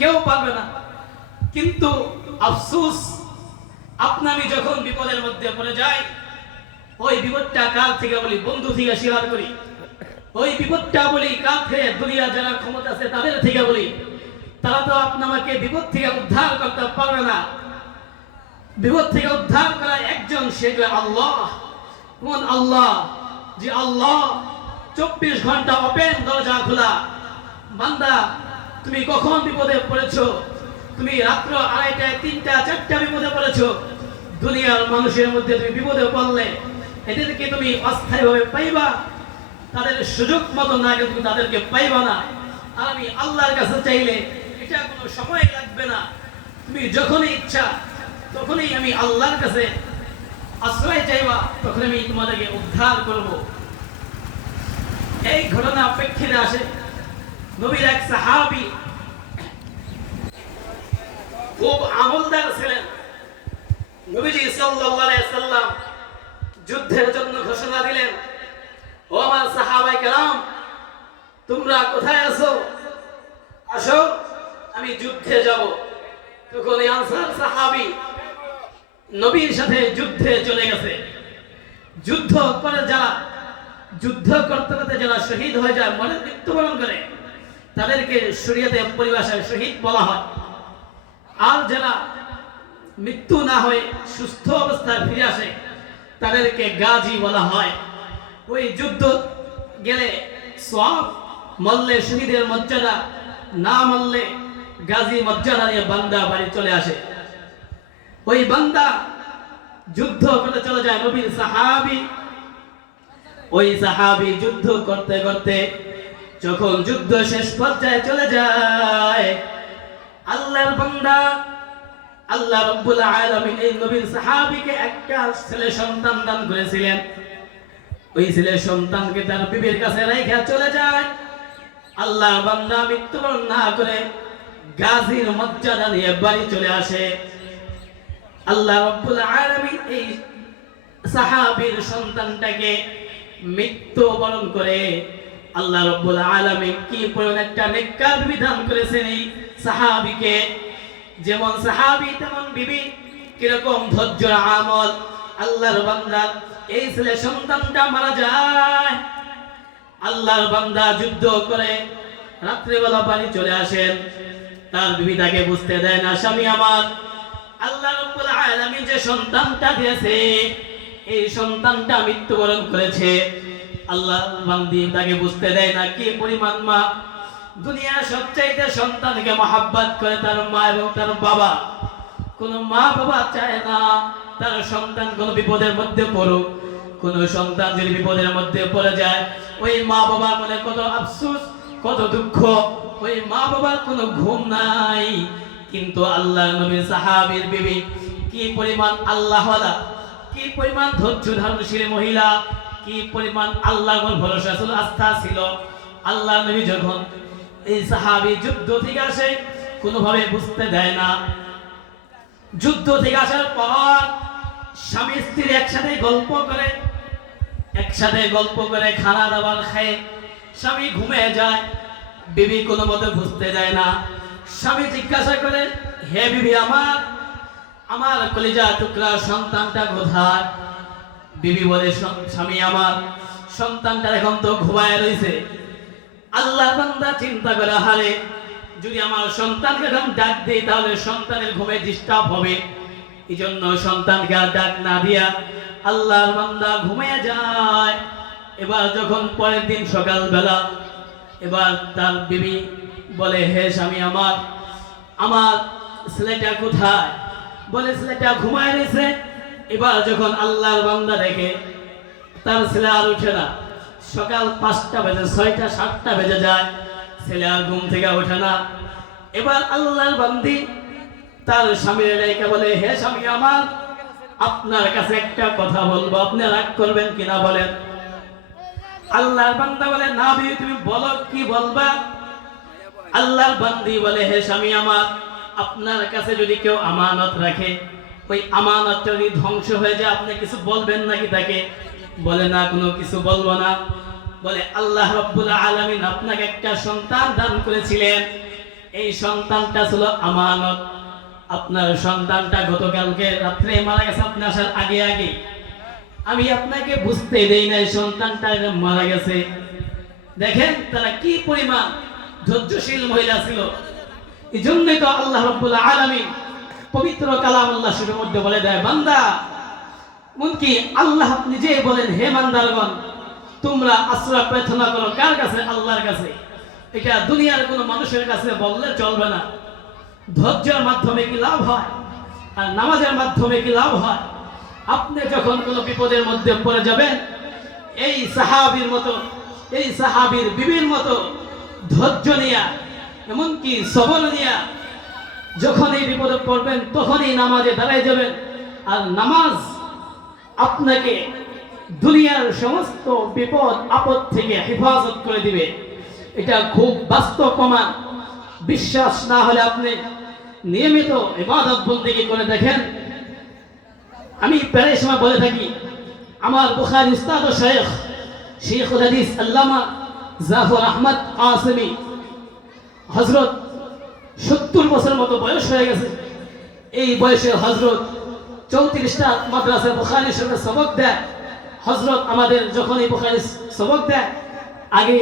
কেউ পারবে না। কিন্তু আফসোস, আপনি আমি যখন বিপদের মধ্যে পড়ে যাই, ওই বিপদটা কার থেকে বলি? বন্ধু থেকে শেয়ার করি। ওই বিপদটা বলি কার থেকে? দুনিয়া যারা ক্ষমতা আছে তাদের থেকে বলি। তারা তো আপনাকে বিপদ থেকে উদ্ধার করতে পারবে না। বিপদ থেকে উদ্ধার করা একজন, সে আল্লাহ। কোন আল্লাহ? যে আল্লাহ 24 ঘন্টা ওপেন, দরজা খোলা। বান্দা, তুমি কখন বিপদে পড়েছো? তুমি রাত্র 2:30, 3টা, 4টা বিপদে পড়েছো। দুনিয়ার মানুষের মধ্যে তুমি বিপদে পড়লে এদেরকে তুমি অস্থায়ীভাবে পাইবা, তাদের সুযোগ মতো না গেলে তুমি তাদেরকে পাইবা না। আর আমি আল্লাহর কাছে চাইলে এটা কোনো সময় লাগবে না। তুমি যখনই ইচ্ছা তখনই আমি আল্লাহর কাছে আশ্রয় চাইবা, তখন আমি তোমাদেরকে উদ্ধার করব। এই ঘটনা প্রেক্ষিতে আসে, নবীর এক সাহাবী খুব আমলদার ছিলেন। নবীজি সাল্লাল্লাহু আলাইহি সাল্লাম যুদ্ধের জন্য ঘোষণা দিলেন, ও আমার সাহাবায়ে কেরাম, তোমরা কোথায় আছো? আসো, আমি যুদ্ধে যাব। তখন এই আনসার সাহাবী নবীর সাথে যুদ্ধে চলে গেছে। যুদ্ধ করে যারা, যুদ্ধ করতে করতে যারা শহীদ হয়ে যায়, মৃত্যুবরণ করে, তাদেরকে শরীয়তে পরিভাষায় শহীদ বলা হয়। আর যারা মৃত্যু না হয়ে সুস্থ অবস্থায় ফিরে আসে, তাদেরকে গাজী বলা হয়। ওই যুদ্ধ গেলে সওয়াব, মরলে শহীদের মর্যাদা, না মরলে গাজী মর্যাদা নিয়ে বান্দা বাড়ি চলে আসে। ওই বান্দা যুদ্ধ করতে চলে যায়, নবীর সাহাবী। ওই সাহাবী যুদ্ধ করতে করতে যখন যুদ্ধ শেষ পর্যায়ে চলে যায়, আল্লাহর বান্দা, আল্লাহ রাব্বুল আলামিন এই নবীর সাহাবীকে একটা ছেলে সন্তান দান করেছিলেন। ওই ছেলে সন্তানকে তার বিবির কাছে রেখে চলে যায়। আল্লাহর বান্দা মৃত্যুবরণ না করে গাজীর মর্যাদা নিয়ে বাড়ি চলে আসে। আল্লাহ রাব্বুল আলামিন এই সাহাবীর সন্তানটাকে মৃত্যুবরণ করে আল্লাহ রাব্বুল আলামিন কি পরিমাণ একটা নেককার বিধান করেছেন এই সাহাবীকে। যেমন সাহাবী তেমন বিবি, কিরকম ধৈর্যের আমল। আল্লাহর বান্দা এই ছেলে সন্তানটা মারা যায়, আল্লাহর বান্দা যুদ্ধ করে রাত্রিবেলা বাড়ি চলে আসেন। তার বিবি তাকে বুঝতে দেয় না, স্বামী আমার, আল্লাহ রাব্বুল আলামিন যে সন্তানটা দিয়েছে, এই সন্তানটা মৃত্যুবরণ করেছে। আল্লাহর বান্দি তাকে বুঝতে দেয় না কি পরিমাণ মা দুনিয়ার সবচাইতে সন্তানকে মহাব্বত করে তার মা এবং তার বাবা। কোন মা বাবা চায় না তার সন্তান কোন বিপদের মধ্যে পড়ুক। কোন সন্তান যদি বিপদের মধ্যে পড়ে যায়, ওই মা বাবার মনে কত আফসোস, কত দুঃখ। ওই মা বাবার কোনো ঘুম নাই। কিন্তু আল্লাহ নবীর সাহাবীর বিবি কি পরিমাণ আল্লাহওয়ালা, কি পরিমাণ ধৈর্য ধারণশীল মহিলা, কি পরিমাণ আল্লাহর ভরসা ছিল, আস্থা ছিল। আল্লাহ নবী যখন এই সাহাবী যুদ্ধ থেকে আসে, কোনোভাবে বুঝতে দেয় না। যুদ্ধ থেকে আসার পর স্বামী স্ত্রী একসাথে গল্প করে খানা দাবার খায়। স্বামী ঘুমিয়ে যায়, বিবি কোনো মতে বুঝতে দেয় না। স্বামী জিজ্ঞাসা করে, হে বিবি আমার, আমার কলিজা টুকরা সন্তানটা কোথায়? বিবি বলে, স্বামী আমার সন্তানটা এখন তো ঘুমায় রয়েছে। আল্লাহ বান্দা চিন্তা করে, হারে যদি আমার সন্তানকে এখন ডাক দেই তাহলে সন্তানের ঘুমে ডিস্টার্ব হবে। এই জন্য সন্তানকে আর ডাক না দিয়া আল্লাহর বান্দা ঘুমিয়ে যায়। এবার যখন পরের দিন সকালবেলা, এবার তার বিবি বলে, হে স্বামী আমার, আমার ছেলেটা কোথায়? বলে, ছেলেটা ঘুমায় রয়েছে। এবার যখন আল্লাহর বান্দা দেখে তার ছেলে আর উঠে না, সকাল 5টা বেজে, 6টা, 7টা বেজে যায়, ছেলে আর ঘুম থেকে ওঠে না। এবার আল্লাহর বান্দি তার স্বামীর রেখে বলে, হে স্বামী আমার, আপনার কাছে একটা কথা বলবো, আপনি রাগ করবেন কিনা বলেন। আল্লাহর বান্দা বলে, না বিবি তুমি বলো, কি বলবা? আল্লাহর বান্দি বলে, হে স্বামী আমার, আপনার কাছে যদি কেউ আমানত রাখে, ওই আমানত যদি ধ্বংস হয়ে যায়, আপনি কিছু বলবেন নাকি তাকে? বলে, না, কোনো কিছু বলবো না। বলে, আল্লাহ রাব্বুল আলামিন আপনাকে একটা সন্তান দান করেছিলেন, এই সন্তানটা ছিল আমানত। আপনার সন্তানটা গতকালকে রাত্রে মারা গেছে, আপনি আসার আগে আগে। আমি আপনাকে বুঝতে দেই নাই সন্তানটা মারা গেছে। দেখেন তারা কি পরিমাণ ধৈর্যশীল মহিলা ছিল। এই জন্যই তো আল্লাহ রাব্বুল আলামিন পবিত্র কালামুল্লাহ শরীফের মধ্যে বলে দেয়, বান্দা এমনকি আল্লাহ নিজেই বলেন, হে বান্দারগণ তোমরা আশ্রয় প্রার্থনা করো কার কাছে? আল্লাহর কাছে। এটা দুনিয়ার কোনো মানুষের কাছে বললে চলবে না। ধৈর্যের মাধ্যমে কি লাভ হয় আর নামাজের মাধ্যমে কি লাভ হয়? আপনি যখন কোনো বিপদের মধ্যে পড়ে যাবেন, এই সাহাবীর মতো, এই সাহাবীর বিবির মতো ধৈর্য নিয়া, এমনকি সবর নিয়া যখন এই বিপদে পড়বেন তখনই নামাজে দাঁড়ায় যাবেন। আর নামাজ আপনাকে দুনিয়ার সমস্ত বিপদ আপদ থেকে হেফাজত করে দিবে। এটা খুব বাস্তব প্রমাণ। বিশ্বাস না হলে আপনি নিয়মিত ইবাদত বন্দেগী করে দেখেন। আমি প্রায় সময় বলে থাকি, আমার বুখারী উস্তাদ ও শেখুল হাদিস আল্লামা জাফর আহমদ কাসেমি হযরত 70 বছর মতো বয়স হয়ে গেছে। এই বয়সে হযরত 34টা মাদ্রাসায় বুখারী শরীফের সবক দেয়। হযরত আমাদের যখন এই বুখারী সবক দেয়, আগে